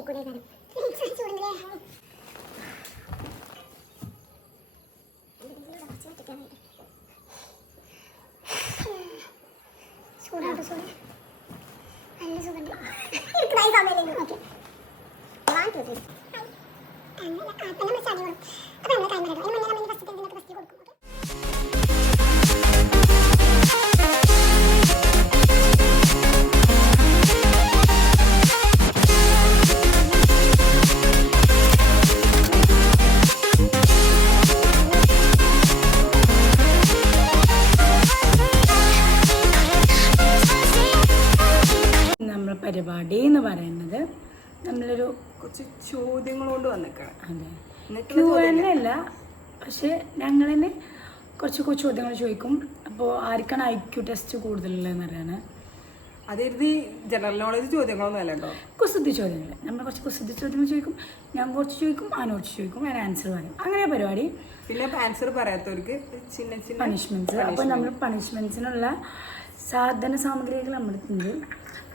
ചൂടാണ് ചൂട് നല്ല സുഖമുണ്ട് ഇരിക്കണായി സമയം ഓക്കെ അപ്പം നമ്മൾ സ്റ്റാർട്ട് ചെയ്യണം അപ്പം നമ്മൾ ടൈം എടുക്കും അതിന് മുന്നേ നമ്മൾ ഫസ്റ്റ് എന്തിനൊക്കെ ഫസ്റ്റ് കൊടുക്കും പരിപാടി എന്ന് പറയുന്നത് നമ്മളൊരു കുറച്ച് ചോദ്യങ്ങളോട് വന്നേക്കണം. അതെ, Q&A അല്ല, പക്ഷെ ഞങ്ങൾ തന്നെ കുറച്ച് ചോദ്യങ്ങൾ ചോദിക്കും. അപ്പോൾ ആർക്കാണ് IQ ടെസ്റ്റ് കൂടുതലുള്ളതെന്ന് അറിയാന്. അതായത് ജനറൽ നോളജ് ചോദ്യങ്ങളൊന്നും അല്ല കേട്ടോ, കുസൃതി ചോദ്യങ്ങൾ. നമ്മൾ കുറച്ച് കുസൃതി ചോദ്യങ്ങൾ ചോദിക്കും, ഞാൻ കുറച്ച് ചോദിക്കും, കുറച്ച് ചോദിക്കും, അതിന് ആൻസർ പറയും. അങ്ങനെ പരിപാടി. പിന്നെ ആൻസർ പറയാത്തവർക്ക് ചിന്ന ചിന്ന പണിഷ്മെന്റ്സ്. അപ്പോൾ നമ്മൾ പണിഷ്മെന്റ്സിനുള്ള സാധന സാമഗ്രികൾ നമ്മുടെ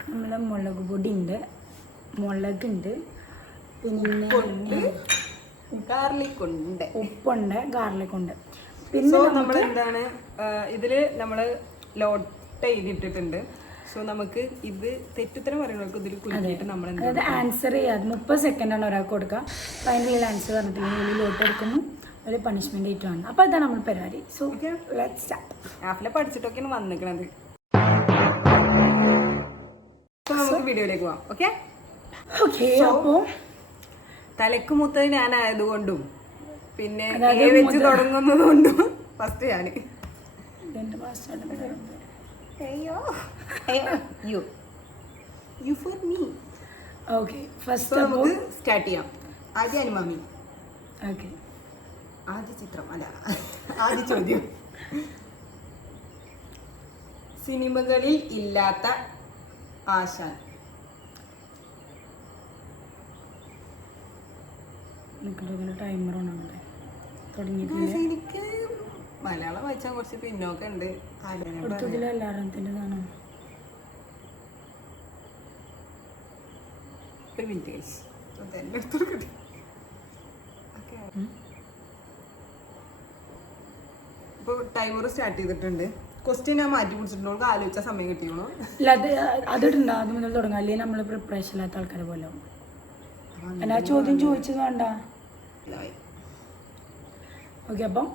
നമ്മളെ മുളക് പൊടി ഉണ്ട്, മുളകുണ്ട്, പിന്നെ ഗാർലിക് ഉണ്ട്, ഉപ്പുണ്ട്, ഗാർലിക് ഉണ്ട്. പിന്നെ നമ്മൾ എന്താണ് ഇതില് നമ്മള് ലോട്ട് ചെയ്തിട്ടിട്ടുണ്ട്. സോ നമുക്ക് ഇത് തെറ്റുത്തരം പറയുന്നവർക്ക് ഇതിൽ കുഴിച്ചിട്ട് നമ്മൾ അതായത് ആൻസർ ചെയ്യാതെ 30 സെക്കൻഡാണ് ഒരാൾക്ക് കൊടുക്കുക. അപ്പോൾ അതിൻ്റെ ഉള്ളിൽ ആൻസർ പറഞ്ഞിട്ടുണ്ടെങ്കിൽ ലോട്ട് എടുക്കുന്നു, ഒരു പണിഷ്മെന്റ് ആയിട്ടാണ്. അപ്പോൾ അതാണ് നമ്മൾ പരിപാടി. So let's start. ആഫിലെ പഠിച്ചിട്ടൊക്കെയാണ് വന്നിരിക്കണത്. നമുക്ക് വീഡിയോയിലേക്ക് പോവാം. Okay okay. അപ്പോൾ തലക്ക് മുത്തത് ഞാനായതുകൊണ്ടും പിന്നെ വെച്ച് തുടങ്ങുന്നത് കൊണ്ടും ഫസ്റ്റ് ഞാൻ ഫസ്റ്റ് നമുക്ക് സ്റ്റാർട്ട് ചെയ്യാം. ആദ്യ അനുമാമി. ഓക്കെ, ആദ്യ ചിത്രം അല്ല, ആദ്യ ചോദ്യം. സിനിമകളിൽ ഇല്ലാത്ത ആശാൻ. ടൈമർ തുടങ്ങിയിട്ടില്ല. എനിക്ക് മലയാളം വായിച്ചാൽ കുറച്ച് പിന്നോക്കം ഉണ്ട്. എല്ലാത്തിൻ്റെതാണ്. ഒരു മിനിറ്റ് കഴിച്ച് ഇപ്പോൾ ടൈമർ സ്റ്റാർട്ട് ചെയ്തിട്ടുണ്ട്. ക്വസ്റ്റ്യൻ ഞാൻ മാറ്റി പിടിച്ചിട്ടുണ്ടോ, ആലോചിച്ച സമയം കിട്ടിയോ? ഇല്ല, അതിട്ടുണ്ട്. അത് മുതൽ തുടങ്ങാം, അല്ലെങ്കിൽ നമ്മൾ പ്രിപ്പറേഷൻ ഇല്ലാത്ത ആൾക്കാരെ പോലെ എല്ലാ ചോദ്യം ചോദിച്ചത് വേണ്ട. ഓക്കെ, അപ്പം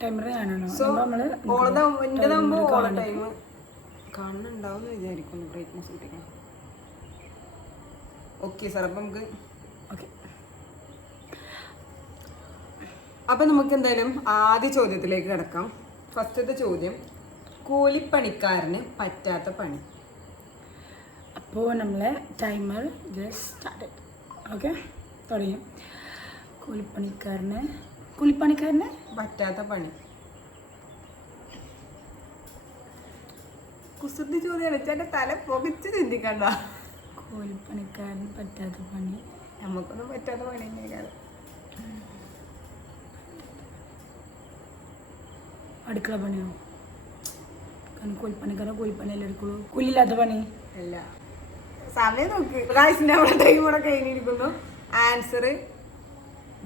ടൈമർ ഞാനാണോ? കാണുന്നുണ്ടാവും വിചാരിക്കുന്നു. ബ്രൈറ്റ്നസ് കിട്ടിക്കണം. ഓക്കെ സാർ, അപ്പം നമുക്ക് അപ്പം നമുക്ക് എന്തായാലും ആദ്യ ചോദ്യത്തിലേക്ക് കിടക്കാം. ഫസ്റ്റത്തെ ചോദ്യം, കൂലിപ്പണിക്കാരന് പറ്റാത്ത പണി. അപ്പോൾ നമ്മളെ ടൈമർ ജസ്റ്റ് സ്റ്റാർട്ട്. ഓക്കെ, തുടങ്ങി. കൂലിപ്പണിക്കാരന് പറ്റാത്ത പണി. കുസൃതി ചോദ്യമാണ്, ചേട്ടൻ തല പൊകിച്ച് ചിന്തിക്കണ്ട. കൂലിപ്പണിക്കാരന് പറ്റാത്ത പണി. നമുക്കൊന്നും പറ്റാത്ത പണി തന്നെയാണ്. അടുക്കള പണിയോ? കാരണം കൂലിപ്പണിയല്ലേ എടുക്കുള്ളൂ. കൂലില്ലാത്ത പണി അല്ല. സമയം നോക്ക്, നമ്മുടെ ടൈം കൂടെ കഴിഞ്ഞിരിക്കുന്നു. ആൻസർ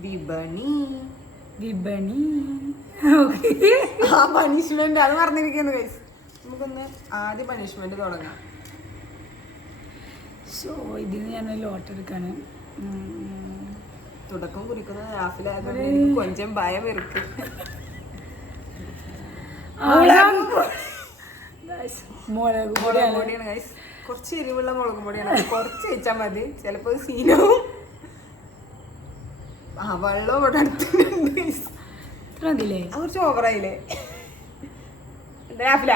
വിപണി. ആ പണിഷ്മെന്റ് അത് പറഞ്ഞിരിക്കുന്നു ഗൈസ്. നമുക്കൊന്ന് ആദ്യ പണിഷ്മെന്റ് തുടങ്ങാം. സോ ഇതിന് ഞാൻ ലോട്ട് എടുക്കാണ്. തുടക്കം കുറിക്കുന്നത് രാഫിലായതുകൊണ്ട് കൊഞ്ചം ഭയം ഇருக்கு. മുളക് പൊടിയാണ് ഗൈസ്. കുറച്ച് എരിവുള്ള മുളക് പൊടിയാണ്, കുറച്ച് വെച്ചാൽ മതി. ചിലപ്പോൾ സീനവും വെള്ളം ഇവിടെ അടുത്തുണ്ട്. കുറച്ച് ഓവറായില്ലേ രാഫില?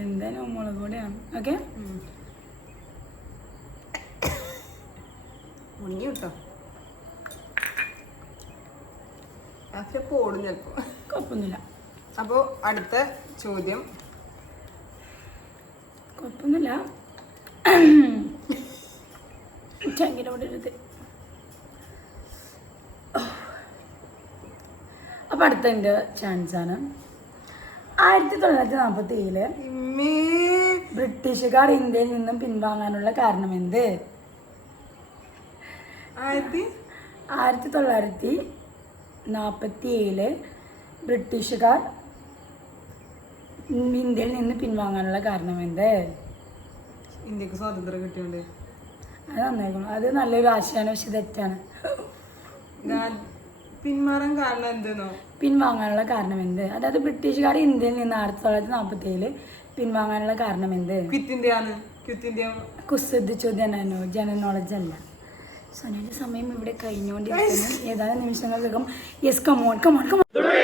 എന്തായാലും മുളക് പൊടിയാണ്. ഓക്കെ, മുണിഞ്ഞു കിട്ടോ. രാഫില പോടും ചിലപ്പോ, കുഴപ്പമൊന്നുമില്ല. അപ്പോൾ അടുത്ത ചോദ്യം, കുഴപ്പമൊന്നുമില്ല. അപ്പം അടുത്തതിൻ്റെ ചാൻസാണ്. 1947 ബ്രിട്ടീഷുകാർ ഇന്ത്യയിൽ നിന്നും പിൻവാങ്ങാനുള്ള കാരണം എന്ത്? 1947 ബ്രിട്ടീഷുകാർ ഇന്ത്യയിൽ നിന്ന് പിൻവാങ്ങാനുള്ള കാരണം എന്ത്? ഇന്ത്യക്ക് സ്വാതന്ത്ര്യം കിട്ടിയോണ്ട്. അത് നന്നായിരിക്കണം. അത് നല്ലൊരു ആശയമാണ്, പക്ഷെ തെറ്റാണ്. പിന്മാറാൻ കാരണം എന്തെന്നോ? പിൻവാങ്ങാനുള്ള കാരണം എന്ത്? അതായത് ബ്രിട്ടീഷുകാർ ഇന്ത്യയിൽ നിന്ന് 1947 പിൻവാങ്ങാനുള്ള കാരണം എന്ത്? കുസൃതി ചോദ്യമാണോ, ജനറൽ നോളജ് അല്ല. സോനയുടെ സമയം ഇവിടെ കഴിഞ്ഞുകൊണ്ടിരിക്കുന്നു. ഏതാനും നിമിഷങ്ങൾക്കകം. Yes, come on come on come on. 3,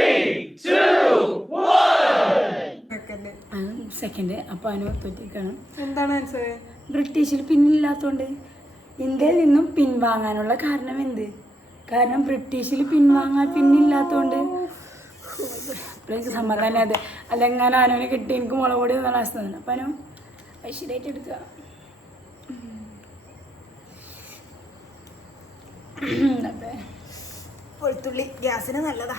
2, 1 second. അപ്പോൾ അതിന് തോറ്റിരിക്കണം. എന്താണ് ആൻസർ? ബ്രിട്ടീഷിൽ പിന്നില്ലാത്തോണ്ട് ഇന്ത്യയിൽ നിന്നും പിൻവാങ്ങാനുള്ള കാരണം എന്ത്? കാരണം ബ്രിട്ടീഷിൽ പിന്നില്ലാത്തോണ്ട്. എനിക്ക് സമാധാനം അത് അല്ലെങ്ങനെ അനുവിന് കിട്ടി. എനിക്ക് മുളക് പൊടി എന്നുള്ള അവസ്ഥ തന്നെ. അപ്പം അനു ഐശ്വര്യമായിട്ട് എടുക്കുക. വെളുത്തുള്ളി ഗ്യാസിന് നല്ലതാ.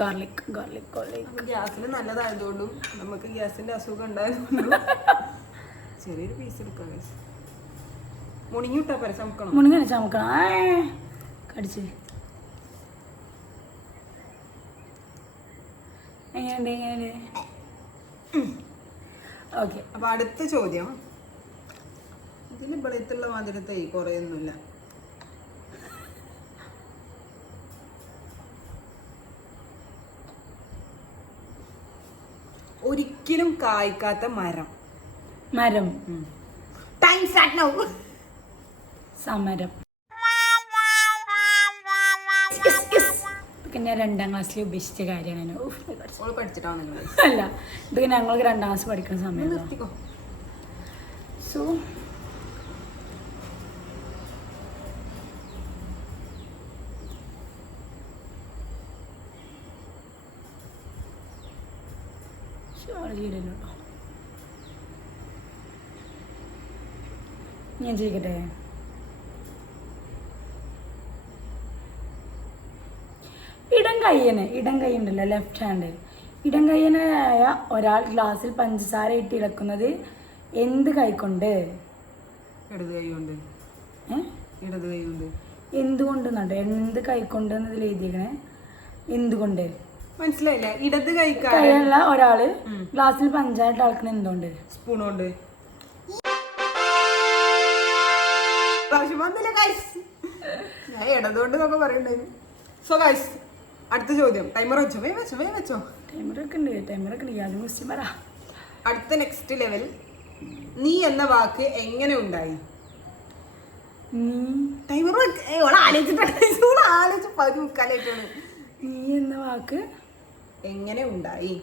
ഗാർലിക് ഗാർലിക് ഗാർലിക് ഗ്യാസിന് നല്ലതായതുകൊണ്ടും നമുക്ക് ഗ്യാസിന്റെ അസുഖം ഉണ്ടായതുകൊണ്ടും ചെറിയൊരു പീസ് എടുക്കാം. മുണിങ്ങിട്ടാ പരസമുക്കണം. മുണിങ്ങനെ ചമക്കണം. കടിച്ച് എങ്ങനെയുണ്ട്? ഓക്കെ. അപ്പൊ അടുത്ത ചോദ്യം. ഇതിന് ഇവിടത്തുള്ള മാതിരത്തെ കുറയൊന്നുമില്ല. ഒരിക്കലും കായ്ക്കാത്ത മരം. Time start now. സമരം. ഇതൊക്കെ ഞാൻ 2ാം ക്ലാസ്സിൽ ഉപേക്ഷിച്ച കാര്യമാണ്. പഠിച്ചിട്ടാണ് അല്ല, ഇതൊക്കെ ഞങ്ങൾക്ക് 2ാം ക്ലാസ് പഠിക്കുന്ന സമയത്ത്. സോ ഞാൻ ചെയ്യിക്കട്ടെ. ഇടം കൈ ഉണ്ടല്ലോ, ലെഫ്റ്റ് ഹാൻഡ്. ഇടം കൈയനായ ഒരാൾ ഗ്ലാസ്സിൽ പഞ്ചസാര ഇട്ട് ഇളക്കുന്നത് എന്ത് കൈകൊണ്ട്? ഇടത് കൈ കൊണ്ട്. എന്തുകൊണ്ട് നട്ടോ? എന്ത് കൈകൊണ്ട് എന്നതിൽ എഴുതിയേക്കണേ. എന്തുകൊണ്ട് മനസ്സിലായില്ല. ഇടത് കൈയുള്ള ഒരാള് ഗ്ലാസ്സിൽ പഞ്ചസാര ഇട്ട് ഇളക്കണ എന്തുകൊണ്ട്? സ്പൂൺ കൊണ്ട്. ഞാൻ ഇടതുകൊണ്ട് എന്നൊക്കെ പറയണ്ടായിരുന്നു. സോ ഗൈസ്, അടുത്ത ചോദ്യം. ടൈമർ വെച്ചോ? വെച്ചോ. ടൈമർ ഒക്കെ ഉണ്ട്. യാതൊരു ക്വസ്റ്റ്യൻ പറ. അടുത്ത നെക്സ്റ്റ് ലെവൽ. നീ എന്ന വാക്ക് എങ്ങനെ ഉണ്ടായി? ടൈമർ ആലോചിച്ച് 10:45 നീ എന്ന വാക്ക് എങ്ങനെ ഉണ്ടായി?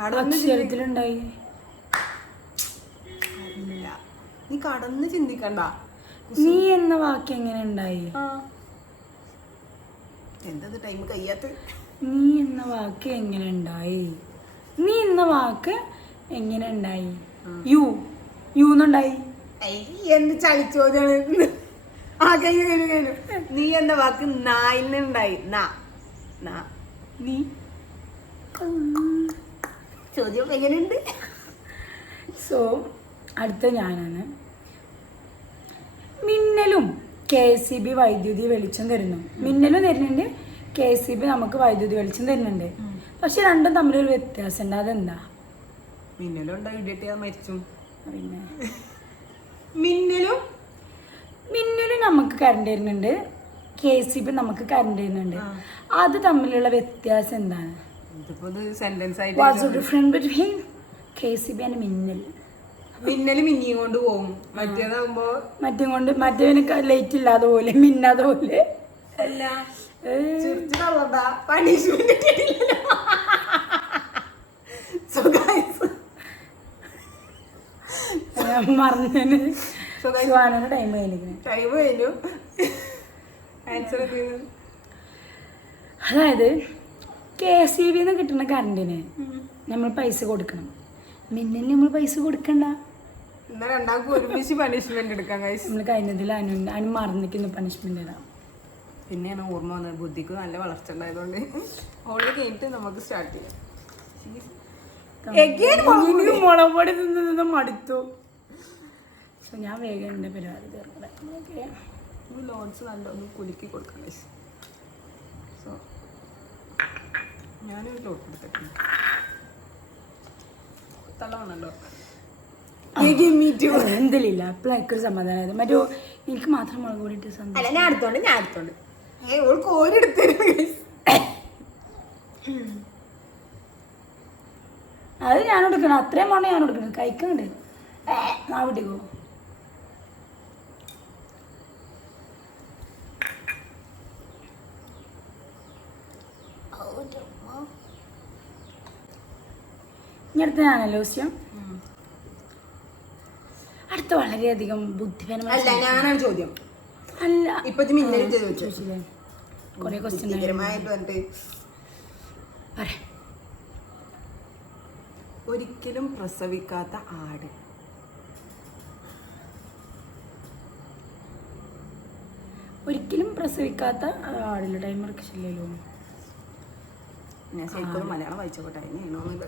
അക്ഷരത്തിലുണ്ടായി. നീ കടന്ന് ചിന്തിക്കണ്ട. നീ എന്ന വാക്ക് എങ്ങനെ ഉണ്ടായി? എന്തത് ടൈം കഴിയാത്ത? നീ എന്ന വാക്ക് എങ്ങനെ ഉണ്ടായി? യു എന്നുണ്ടായി. എന്ത് ചളിച്ചോദ്യാണ്. കഴിഞ്ഞു. നീ എന്ന വാക്ക് നായിന്നുണ്ടായി. നീ ചോദ്യം എങ്ങനെയുണ്ട്? സോ അടുത്ത ഞാനാണ്. മിന്നലും KCB വൈദ്യുതി വെളിച്ചം തരുന്നു. മിന്നലും തരുന്നുണ്ട്, KCB നമുക്ക് വൈദ്യുതി വെളിച്ചം തരുന്നുണ്ട്. പക്ഷെ രണ്ടും തമ്മിലൊരു വ്യത്യാസം ഉണ്ട്. അതെന്താ? മിന്നലും മരിച്ചു. പിന്നെ മിന്നലും നമുക്ക് കറണ്ട് തരുന്നുണ്ട്, KCB നമുക്ക് കറണ്ട് തരുന്നുണ്ട്. അത് തമ്മിലുള്ള വ്യത്യാസം എന്താണ്? What's the difference between KCB and മിന്നൽ? മിന്നല് മിന്നിയും കൊണ്ട് പോകും. മറ്റേതാകുമ്പോ മറ്റേവന് ലൈറ്റ് ഇല്ലാതെ പോലെ, മിന്നാതെ പോലെ. അല്ല, പണിഷ്മെന്റ് മറന്നു. ടൈം കഴിഞ്ഞു. ആൻസർ അതായത് KCB കിട്ടുന്ന കറണ്ടിന് നമ്മൾ പൈസ കൊടുക്കണം, മിന്നലിന് നമ്മൾ പൈസ കൊടുക്കണ്ട. രണ്ടാൾക്കും ഒരുമിച്ച് പണിഷ്മെന്റ് എടുക്കാം. നമ്മൾ കഴിഞ്ഞതിൽ അതിന് മറന്നിരിക്കുന്ന പണിഷ്മെന്റ് ഇടാം. പിന്നെയാണ് ഓർമ്മ വന്നത്. ബുദ്ധിക്ക് നല്ല വളർച്ച ഉണ്ടായതുകൊണ്ട് ഓൾറെഡി കഴിഞ്ഞിട്ട് നമുക്ക് സ്റ്റാർട്ട് ചെയ്യാം. എനിക്ക് മുളക് പൊടി നിന്ന് മടുത്തു. സോ ഞാൻ വേഗം എൻ്റെ പരിപാടി തീർക്കട്ടെ. ഓക്കെ, ലോഡ്സ് നല്ലൊന്ന് കുലുക്കി കൊടുക്കാം. സോ ഞാനൊരു ലോട്ട് എടുത്തിട്ടുണ്ട്. തളമാണല്ലോ എന്തില്ല അപ്പോഴൊക്കെ ഒരു സമാധാനം. മറ്റോ എനിക്ക് മാത്രം മുളക് പൊടി ഇട്ട് സന്തോഷം. അല്ല, ഞാൻ എടുത്തോണ്ട് ഓരെടുത്തു. അത് ഞാൻ എടുക്കണം, അത്രയും വേണം ഞാൻ എടുക്കണം. കഴിക്കുന്നുണ്ട് ആ വിട്ടിക്കോ. ഇനി അടുത്ത ഞാനല്ലോ ക്വസ്റ്റ്യൻ. അടുത്ത വളരെയധികം ബുദ്ധിപരമായ ഞാനാണ് ചോദ്യം. അല്ല ഇപ്പൊ ചോദിച്ചില്ലേ കുറെ ക്വസ്റ്റ്യൻ. ഒരിക്കലും പ്രസവിക്കാത്ത ആട്. ഒരിക്കലും പ്രസവിക്കാത്ത ആടില്ല. ടൈമർ ശരിയല്ലോ. ഞാൻ ശരിക്കും മലയാളം വായിച്ചോട്ടെ. അതിനാണോന്നില്ല.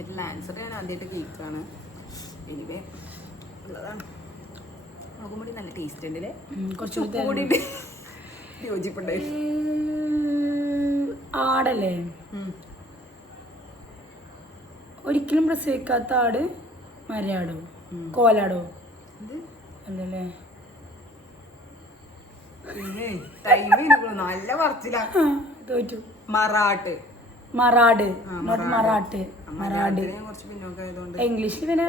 ഇതിൻ്റെ ആൻസർ ഞാൻ ആദ്യമായിട്ട് കേൾക്കുകയാണ്. എനിവേ ഉള്ളതാണ്. നോക്കുമ്പോൾ നല്ല ടേസ്റ്റ് ഉണ്ടല്ലേ. കുറച്ചുകൂടി യോജിപ്പുണ്ടായി. ആടല്ലേ? ഒരിക്കലും പ്രസവിക്കാത്ത ആട് മരയാടോ കോലാടോ? അല്ലല്ലേ? നല്ല പറച്ചിലാ. തോറ്റു. മറാട്ട്. മറാട് മറാട്ട് മറാട് ഇംഗ്ലീഷിൽ പിന്നെ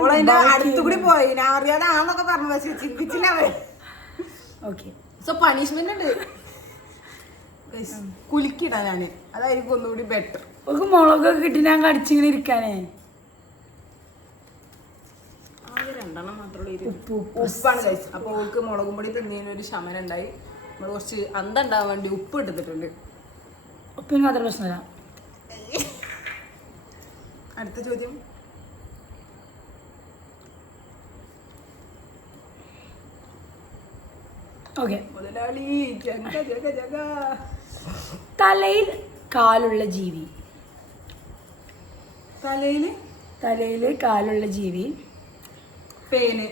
അടുത്തുകൂടി പോയി. അറിയാതാന്നൊക്കെ പറഞ്ഞു, പക്ഷെ ചിന്തിച്ചില്ല. ഓക്കെ, സോ പണിഷ്മെന്റ് ഉണ്ട്. കുലുക്കിടാ ഞാന്, അതായിരിക്കും ഒന്നുകൂടി ബെറ്റർ. ഒരു മുളകൊക്കെ കിട്ടി ഞാൻ കടിച്ചിങ്ങനെ ഇരിക്കാനേ. രണ്ടെണ്ണം മാത്രമേ ഉപ്പാണ് കഴിച്ചു. അപ്പൊ ഓൾക്ക് മുളകും പൊടി തിന്നതിനൊരു ശമനം ഉണ്ടായി. നമ്മൾ കുറച്ച് അന്തണ്ടാവാൻ വേണ്ടി ഉപ്പ് ഇട്ടിട്ടുണ്ട്. ഉപ്പിന് മാത്രം പ്രശ്നമില്ല. അടുത്ത ചോദ്യം. ഓക്കെ. മുതലാളി ജഗ ജഗ ജഗ. തലയിൽ കാലുള്ള ജീവി. തലയില് കാലുള്ള ജീവി. പേന്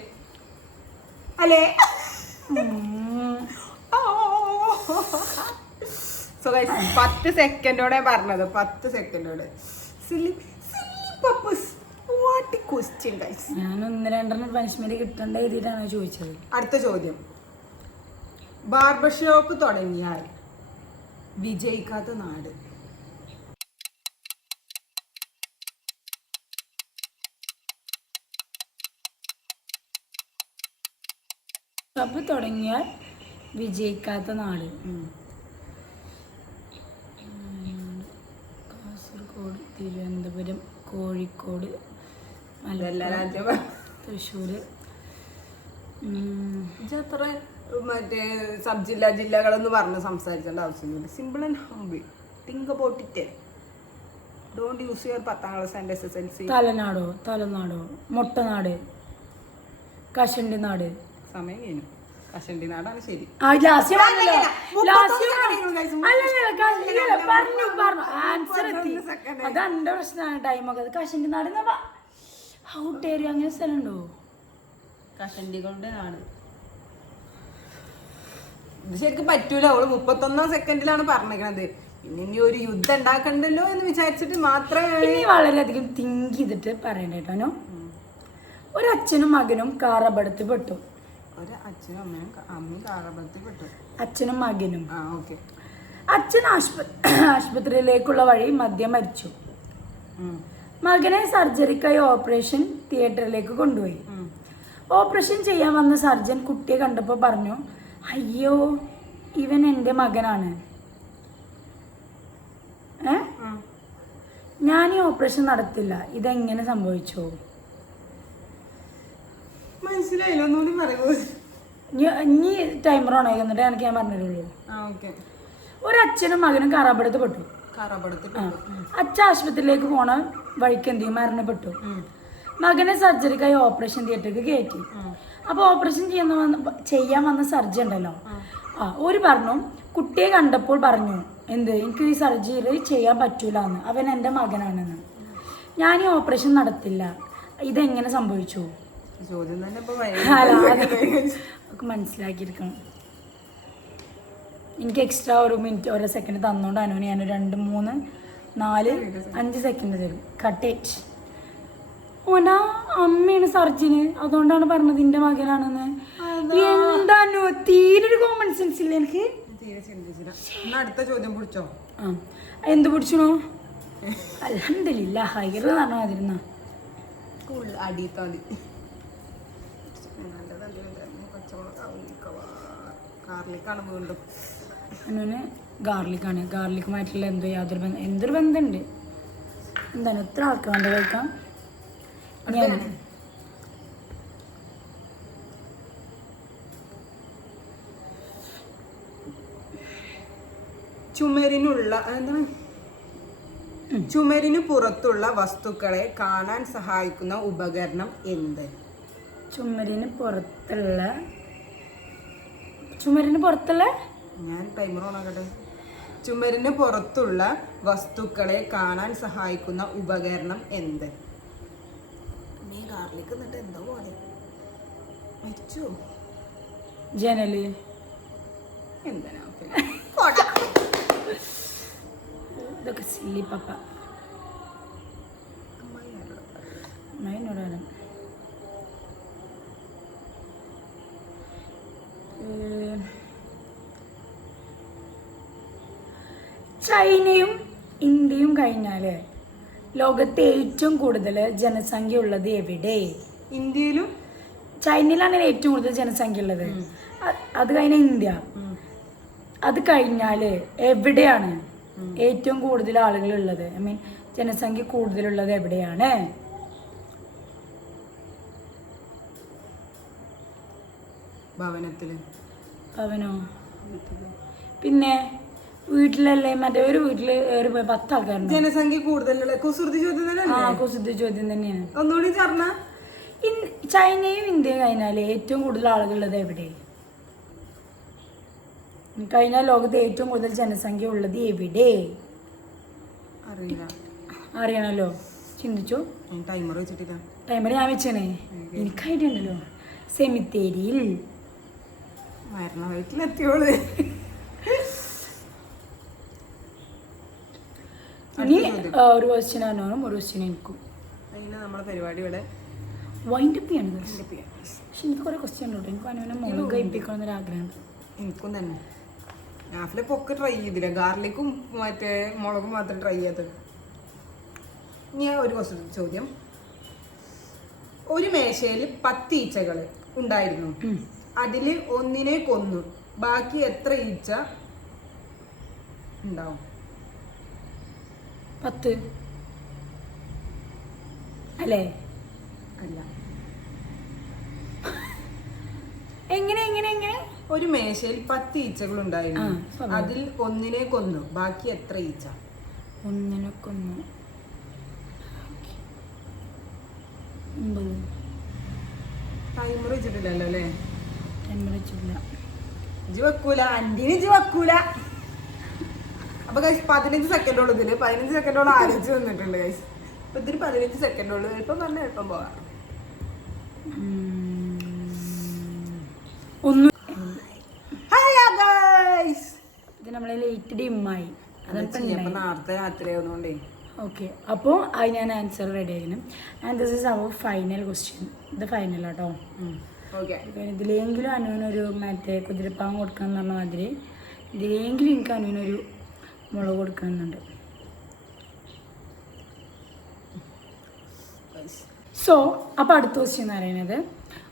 അല്ലേ? സോ ഗൈസ് 10 സെക്കൻഡോടെ പറഞ്ഞത്. 10 സെക്കൻഡോടെ. ഞാൻ 1-2 പനിഷ്മെന്റ് കിട്ടേണ്ട രീതിയിലാണ് ചോദിച്ചത്. അടുത്ത ചോദ്യം. ബാർബർ ഷോപ്പ് തുടങ്ങിയാൽ വിജയിക്കാത്ത നാട്. ഷോപ്പ് തുടങ്ങിയാൽ വിജയിക്കാത്ത നാട്. കാസർഗോഡ്, തിരുവനന്തപുരം, കോഴിക്കോട്, തൃശ്ശൂർ. അത്ര മറ്റേ സബ് ജില്ലകളെന്ന് പറഞ്ഞ് സംസാരിക്കേണ്ട ആവശ്യമൊന്നുമില്ല. Simple and humble. Think about it. Don't use your 10ാം class and SSLC. തലനാടോ മൊട്ടനാട്, കഷണ്ടി നാട്. സമയം കഴിഞ്ഞു. കഷണ്ടി നാടാണ് ശരി. അതെന്റെ പ്രശ്നമാണ്. ടൈമൊക്കെ കഷണ്ടി നാട് ഔട്ട് ഏരിയ അങ്ങനെ സ്ഥലമുണ്ടോ? കഷണ്ടികളുടെ നാട്. ഇത് ശരിക്കും പറ്റൂല. അവള് 31ാം സെക്കൻഡിലാണ് പറഞ്ഞിരിക്കണത്. പിന്നെ ഇനി ഒരു യുദ്ധം ഉണ്ടാക്കണ്ടല്ലോ എന്ന് വിചാരിച്ചിട്ട് മാത്രമേ. ഇനി വളരെയധികം തിങ്ക് ചെയ്തിട്ട് പറയണ്ട കേട്ടോ. ഒരു അച്ഛനും മകനും കാർ അപകടത്തിൽ പെട്ടു. അച്ഛനും മകനും. അച്ഛൻ ആശുപത്രിയിലേക്കുള്ള വഴി മദ്യം മരിച്ചു. മകനെ സർജറിക്കായി ഓപ്പറേഷൻ തിയേറ്ററിലേക്ക് കൊണ്ടുപോയി. ഓപ്പറേഷൻ ചെയ്യാൻ വന്ന സർജൻ കുട്ടിയെ കണ്ടപ്പോൾ പറഞ്ഞു, അയ്യോ ഇവൻ എൻ്റെ മകനാണ്. ഞാൻ ഈ ഓപ്പറേഷൻ നടത്തില്ല. ഇതെങ്ങനെ സംഭവിച്ചോ? മനസ്സിലായില്ല, ഒന്നുകൂടി പറയുമോ? ഇനി ടൈമർ ഓൺ ആയി എന്നിട്ട് എനിക്ക് ഞാൻ പറഞ്ഞിട്ടുള്ളൂ. ഒരച്ഛനും മകനും കാറാപടത്ത് പെട്ടു. അച്ഛൻ ആശുപത്രിയിലേക്ക് പോണ വഴിക്ക് എന്തെങ്കിലും മരണപ്പെട്ടു. മകനെ സർജറിക്കായി ഓപ്പറേഷൻ തിയേറ്ററിലേക്ക് കയറ്റി. അപ്പോൾ ഓപ്പറേഷൻ ചെയ്യാൻ വന്ന സർജൻ ഉണ്ടല്ലോ, ഒരു പറഞ്ഞു കുട്ടിയെ കണ്ടപ്പോൾ പറഞ്ഞു എന്ത് എനിക്ക് ഈ സർജറി ചെയ്യാൻ പറ്റൂല എന്ന്, അവൻ എൻ്റെ മകനാണെന്ന്. ഞാൻ ഈ ഓപ്പറേഷൻ നടത്തില്ല, ഇതെങ്ങനെ സംഭവിച്ചു? ചോദ്യം തന്നെ ഇപ്പൊ ഒക്കെ മനസ്സിലാക്കിയിരിക്കണം. എനിക്ക് എക്സ്ട്രാ ഒരു മിനിറ്റ് 1 സെക്കൻഡ് തന്നോണ്ട് അനുവിന് ഞാൻ 2, 3, 4, 5 സെക്കൻഡ് തരും. കട്ടേറ്റ്. ഓനാ അമ്മയാണ് സർജന്, അതുകൊണ്ടാണ് പറഞ്ഞത് എൻ്റെ മകനാണെന്ന്. എന്താണോ തീരെ ഒരു കോമൺ സെൻസ് ഇല്ല എനിക്ക്. അടുത്ത ചോദ്യം പിടിച്ചോ. എന്ത് പിടിച്ചോ? അൽഹംദുലില്ലാ ഹൈർ പറഞ്ഞാതിരുന്ന അടിത്താതി അനുവിന് ഗാർലിക്കാണ്. ഗാർലിക്കുമായിട്ടുള്ള എന്തൊരു ബന്ധമുണ്ട്. എന്താണ് എത്ര ആൾക്ക് വേണ്ട കഴിക്കാം? ഞാൻ ചുമരിനു പുറത്തുള്ള വസ്തുക്കളെ കാണാൻ സഹായിക്കുന്ന ഉപകരണം എന്ത്? ചുമരിന് പുറത്തുള്ള ഞാൻ ടൈമർ ഓണാക്കട്ടെ. ചുമരിന് പുറത്തുള്ള വസ്തുക്കളെ കാണാൻ സഹായിക്കുന്ന ഉപകരണം എന്ത്? നീ കാറിലേക്ക് എന്നിട്ട് എന്തോ പോലെ മരിച്ചു. ജനല്. എന്തിനാ ഇതൊക്കെ സില്ലി പപ്പ. അമ്മയോട് വരാം. ചൈനയും ഇന്ത്യയും കഴിഞ്ഞാല് ലോകത്തെ ഏറ്റവും കൂടുതൽ ജനസംഖ്യ ഉള്ളത് എവിടെ? ഇന്ത്യയിലും ചൈനയിലാണ് ഏറ്റവും കൂടുതൽ ജനസംഖ്യ ഉള്ളത്. അത് കഴിഞ്ഞ ഇന്ത്യ. അത് കഴിഞ്ഞാല് എവിടെയാണ് ഏറ്റവും കൂടുതൽ ആളുകൾ ഉള്ളത്? ഐ മീൻ ജനസംഖ്യ കൂടുതലുള്ളത് എവിടെയാണ്? ഭവനോ? പിന്നെ വീട്ടിലല്ലേ? മറ്റേ ഒരു വീട്ടില് 10 ആൾക്കാരുണ്ട്. ജനസംഖ്യ കൂടുതലുള്ള കുസൃതി ചോദ്യം തന്നെയാണ്. ഒന്നുകൂടി പറഞ്ഞ ചൈനയും ഇന്ത്യയും കഴിഞ്ഞാല് ഏറ്റവും കൂടുതൽ ആളുകളുള്ളത് എവിടെ? കഴിഞ്ഞാൽ ലോകത്ത് ഏറ്റവും കൂടുതൽ ജനസംഖ്യ ഉള്ളത് എവിടെ? അറിയണല്ലോ. ചിന്തിച്ചോ. ടൈമർ ഞാൻ വെച്ചേ. എനിക്കായിട്ടുണ്ടല്ലോ. സെമിത്തേരിയിൽ. ഇനി ഒരു ക്വസ്റ്റ്യൻ ആണോനും ഒരു ക്വസ്റ്റ്യൻ എനിക്കും. നമ്മളെ പരിപാടി ഇവിടെ വൈൻഡപ്പ് ചെയ്യണം. പക്ഷെ എനിക്ക് കുറെ ക്വസ്റ്റ്യൻ ഉണ്ടോ. എനിക്ക് അനുവിനെ മുളക് കഴിപ്പിക്കണം എന്നൊരാഗ്രഹം. എനിക്കും തന്നെ. നാഫിലൊക്കെ ഒക്കെ ട്രൈ ചെയ്തില്ല. ഗാർലിക്കും മറ്റേ മുളകും മാത്രം ട്രൈ ചെയ്തത്. ഞാൻ ഒരു ചോദ്യം. ഒരു മേശയിൽ 10 ഈച്ചകൾ ഉണ്ടായിരുന്നു. അതില് ഒന്നിനെ കൊന്നു. ബാക്കി എത്ര ഈച്ച ഉണ്ടാവും? 10 അല്ലേ? അല്ല. എങ്ങനെ? ഒരു മേശയിൽ 10 ഈച്ചകൾ ഉണ്ടായിരുന്നു. അതിൽ ഒന്നിനെ കൊന്നു. ബാക്കി എത്ര ഈച്ച? ഒന്നിനെ കൊന്നു. ടൈമർ വെച്ചിട്ടില്ലല്ലോ അല്ലേ? ടൈമർ വെച്ചിട്ടില്ല. ഇജ്ജ് വെക്കൂല. അന്റിന് ഇജ്ജ് വെക്കൂല. അപ്പൊ ഗൈസ് 15 സെക്കൻഡോളം ഇതില് 15 സെക്കൻഡോളം ആലോചിച്ച് വന്നിട്ടുണ്ട് ഗൈസ്. അപ്പൊ ഇതിന് 15 സെക്കൻഡോളൂ. എളുപ്പം പറഞ്ഞാൽ എളുപ്പം പോവാം. ഇത് നമ്മളെ ലേറ്റ് ഡിമ്മായി. നേരത്തെ രാത്രി ആവുന്നോണ്ടേ. ഓക്കെ, അപ്പോൾ അത് ഞാൻ ആൻസർ റെഡി ആയിരുന്നു. And this is our final question. ഇത് ഫൈനൽ കേട്ടോ. ഇതിലെങ്കിലും അനുവിനൊരു മറ്റേ കുതിരപ്പാവം കൊടുക്കണം എന്ന് പറഞ്ഞ മാതിരി ഇതിലെങ്കിലും എനിക്ക് അനുവിനൊരു മുളക് കൊടുക്കണമെന്നുണ്ട്. സോ അപ്പോൾ അടുത്ത ക്വസ്റ്റ്യൻ എന്ന് പറയുന്നത്,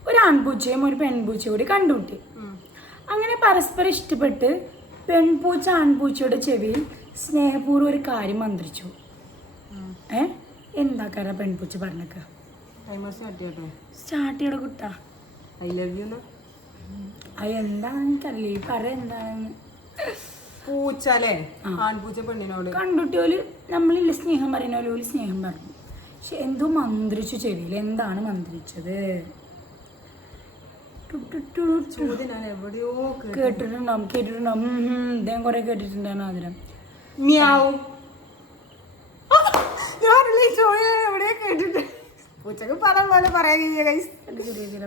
ഒരു ആൺപൂച്ചയും ഒരു പെൺപൂച്ചയും കൂടി കണ്ടുമുട്ടി. അങ്ങനെ പരസ്പരം ഇഷ്ടപ്പെട്ട് പെൺപൂച്ച ആൺപൂച്ചയുടെ ചെവിയിൽ സ്നേഹപൂർവ്വം ഒരു കാര്യം മന്ത്രിച്ചു. എന്താക്കാരാ പെൺപൂച്ച പറഞ്ഞേക്ക? Start ചെയ്യട Kutta. I love you. അത് എന്താണെന്ന് എനിക്കറിയില്ല. പറ എന്താണെന്ന്. പൂച്ചല്ലേ ആൺപൂച്ച പെണ്ണിനോട് കണ്ടുട്ടിയോല് നമ്മളില്ല സ്നേഹം പറയുന്ന പോലെ സ്നേഹം പറഞ്ഞു. പക്ഷെ എന്തോ മന്ത്രിച്ചു ചെവിയിൽ. എന്താണ് മന്ത്രിച്ചത്? ചോദ്യം ഞാൻ എവിടെയോ കേട്ടിട്ടുണ്ടാവും ഇദ്ദേഹം കുറെ കേട്ടിട്ടുണ്ടായിരുന്നു ആഗ്രഹം. മ്യാവ്. ഞാനുള്ള ഈ ചോദ്യം എവിടെയോ കേട്ടിട്ട് പൂച്ചക്ക് പടം പോലെ പറയാൻ കഴിയ ഗൈസ്.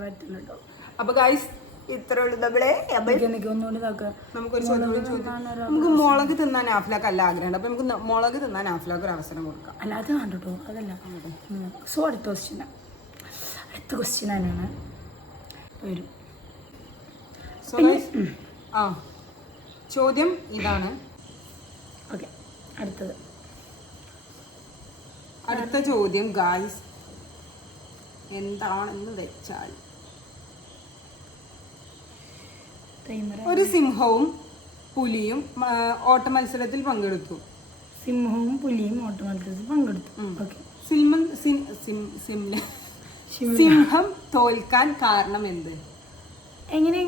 പറ്റുന്നു കേട്ടോ. അപ്പൊ ഗൈസ് ഇത്ര ഉള്ളു നമ്മളെ. ഒന്നുകൂടി നോക്കാം. നമുക്കൊരു ചോദ്യം നമുക്ക് മുളക് തിന്നാൻ ആഫ്ലാക്ക് അല്ല ആഗ്രഹമുണ്ട്. അപ്പൊ നമുക്ക് മുളക് തിന്നാൻ ആഫ്ലാക്ക് ഒരു അവസരം കൊടുക്കാം. അല്ല അത് കണ്ടോ അതല്ല. സോ അടുത്ത ക്വസ്റ്റ്യൻ തന്നെയാണ് വരും. ചോദ്യം ഇതാണ്. ഓക്കെ അടുത്ത ചോദ്യം ഗായ്സ് എന്താണെന്ന് വെച്ചാൽ ഒരു സിംഹവും പുലിയും ഓട്ട മത്സരത്തിൽ പങ്കെടുത്തു. സിംഹം തോൽക്കാൻ കാരണം എന്ത്? എങ്ങനെ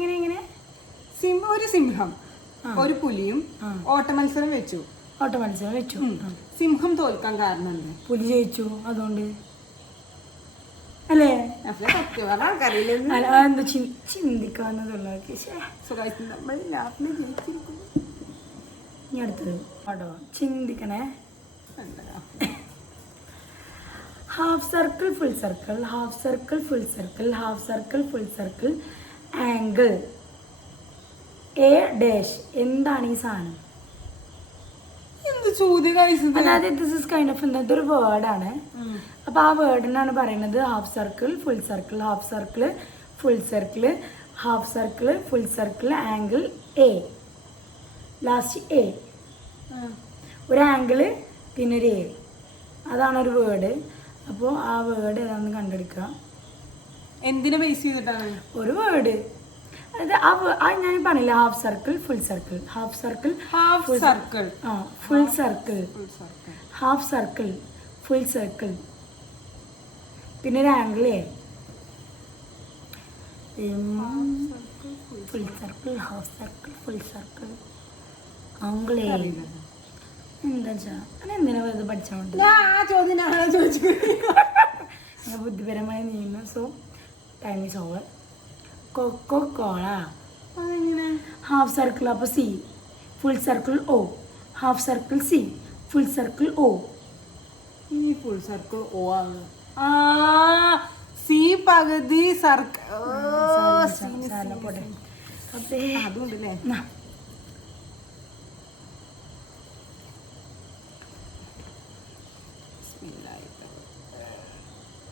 ഒരു സിംഹം ഒരു പുലിയും ഓട്ട മത്സരം വെച്ചു. സിംഹം തോൽക്കാൻ കാരണം എന്ത്? പുലി ജയിച്ചു അതുകൊണ്ട് അല്ലേ? എന്താ ചിന്തിക്കാവുന്നതുള്ള ഇനി അടുത്തത് കേട്ടോ ചിന്തിക്കണേ. Half circle full circle half circle full circle half circle full circle angle A dash. എന്താണ് ഈ സാധനം? അതായത് ദിസ് ഇസ് കൈൻഡ് ഓഫ് എന്താ ഒരു വേർഡാണ്. അപ്പൊ ആ വേർഡിനാണ് പറയുന്നത് half circle full circle half circle full circle half circle full circle angle A. Last A ഒരു ആംഗിള് പിന്നെ ഒരു എ. അതാണ് ഒരു വേർഡ്. അപ്പോൾ ആ വേർഡ് ഏതാണെന്ന് കണ്ടെടുക്കുക. എന്തിനെ ബേസ് ചെയ്തിട്ടാണ്? ഒരു വേർഡ്. അത് ഞാൻ പറഞ്ഞില്ല half circle full circle half circle half circle full circle half circle full circle പിന്നെ ഒരു angle A. Full circle half circle full circle angle A. എന്താ വെച്ചാൽ എന്തിനാ വെറുതെ പഠിച്ചാൽ മതി. ഞാൻ ബുദ്ധിപരമായി നീങ്ങുന്നു. So time is over. Coca Cola half circle അപ്പോൾ C full circle O half circle C full circle O. ഈ ഫുൾ സർക്കിൾ ഒ ആണ്. സി പകുതി സർക്കിൾ അതുകൊണ്ടല്ലേ.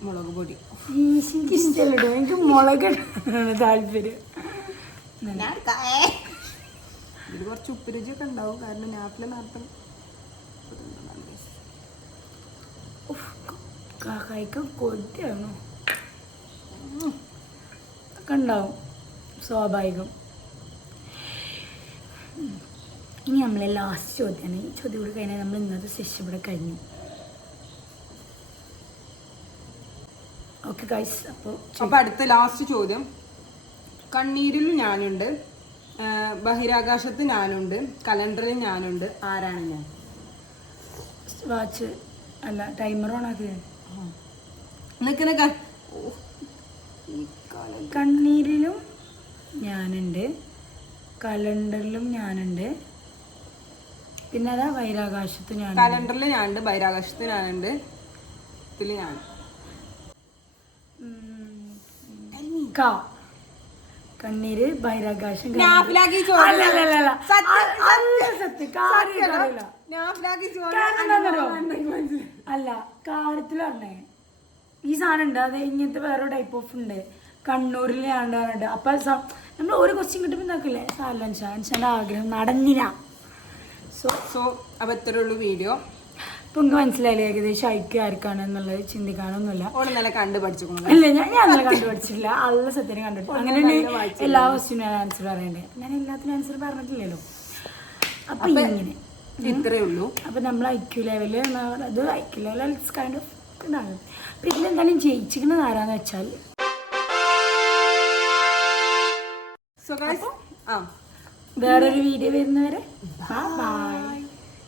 മുളക് പൊടി എനിക്ക് ഇഷ്ടമല്ലോ. എനിക്ക് മുളക് താല്പര്യം. ഇത് കുറച്ച് ഉപ്പ് രുചിയൊക്കെ ഉണ്ടാവും. കാരണം നാട്ടിലെ നേരത്തെ കഴിക്കാൻ കൊതിയാണോ ഒക്കെ ഉണ്ടാവും സ്വാഭാവികം. ഇനി നമ്മളെ ലാസ്റ്റ് ചോദ്യമാണ്. ഈ ചോദ്യം കൂടി കഴിഞ്ഞാൽ നമ്മൾ ഇന്നത്തെ സെഷൻ ഇവിടെ കഴിഞ്ഞു. Okay guys. അപ്പോൾ അടുത്ത ലാസ്റ്റ് ചോദ്യം. കണ്ണീരിൽ ഞാനുണ്ട്, ബഹിരാകാശത്ത് ഞാനുണ്ട്, കലണ്ടറിൽ ഞാനുണ്ട്, ആരാണ് ഞാൻ? വാച്ച് അല്ല ടൈമർ ഓണാക്കി. കണ്ണീരിലും ഞാനുണ്ട്, കലണ്ടറിലും ഞാനുണ്ട്, പിന്നെ അതാ ബഹിരാകാശത്ത് ഞാൻ. കലണ്ടറിൽ ഞാനുണ്ട്, ബഹിരാകാശത്ത് ഞാനുണ്ട്, ഇതിൽ ഞാൻ. കണ്ണീര് ബഹിരാകാശം അല്ല കാര്യത്തിൽ പറഞ്ഞേ. ഈ സാധനം ഉണ്ട്. അത് ഇങ്ങനത്തെ വേറെ ടൈപ്പ് ഓഫ് ഉണ്ട്. കണ്ണൂരിൽ ഞാനുണ്ട്. അപ്പൊ നമ്മൾ ഒരു ക്വസ്റ്റ്യൻ കിട്ടുമ്പോൾ എന്താക്കില്ലേ സാറിന്റെ ആഗ്രഹം നടന്നില്ല. സോ അപ്പൊ ഇത്രേ ഉള്ളൂ വീഡിയോ. ഇപ്പൊ നിങ്ങൾക്ക് മനസ്സിലായില്ലേ ഏകദേശം ഐക്യം ആർക്കാണ് എന്നുള്ളത് ചിന്തിക്കാനൊന്നുമില്ല. കണ്ടുപഠിച്ചു ഇല്ല ഞാൻ കണ്ടുപഠിച്ചില്ല. അല്ല സത്യം കണ്ടിട്ട് അങ്ങനെ എല്ലാ ക്വസ്റ്റ്യനും ഞാൻ ആൻസർ പറയണ്ടേ. ഞാൻ എല്ലാത്തിനും ആൻസർ പറഞ്ഞിട്ടില്ലല്ലോ. അപ്പൊ ഇങ്ങനെ ഇത്രേ ഉള്ളൂ. അപ്പൊ നമ്മൾ ഐക്യു ലെവല് അത് ഐക്യു ലെവൽ കൈൻഡ് ഓഫ് ഇതാണ്. അപ്പൊ ഇതിലെന്തായാലും ജയിച്ചിരിക്കുന്നത് ആരാന്ന് വെച്ചാൽ വേറൊരു വീഡിയോ വരുന്നവരെ ബൈ.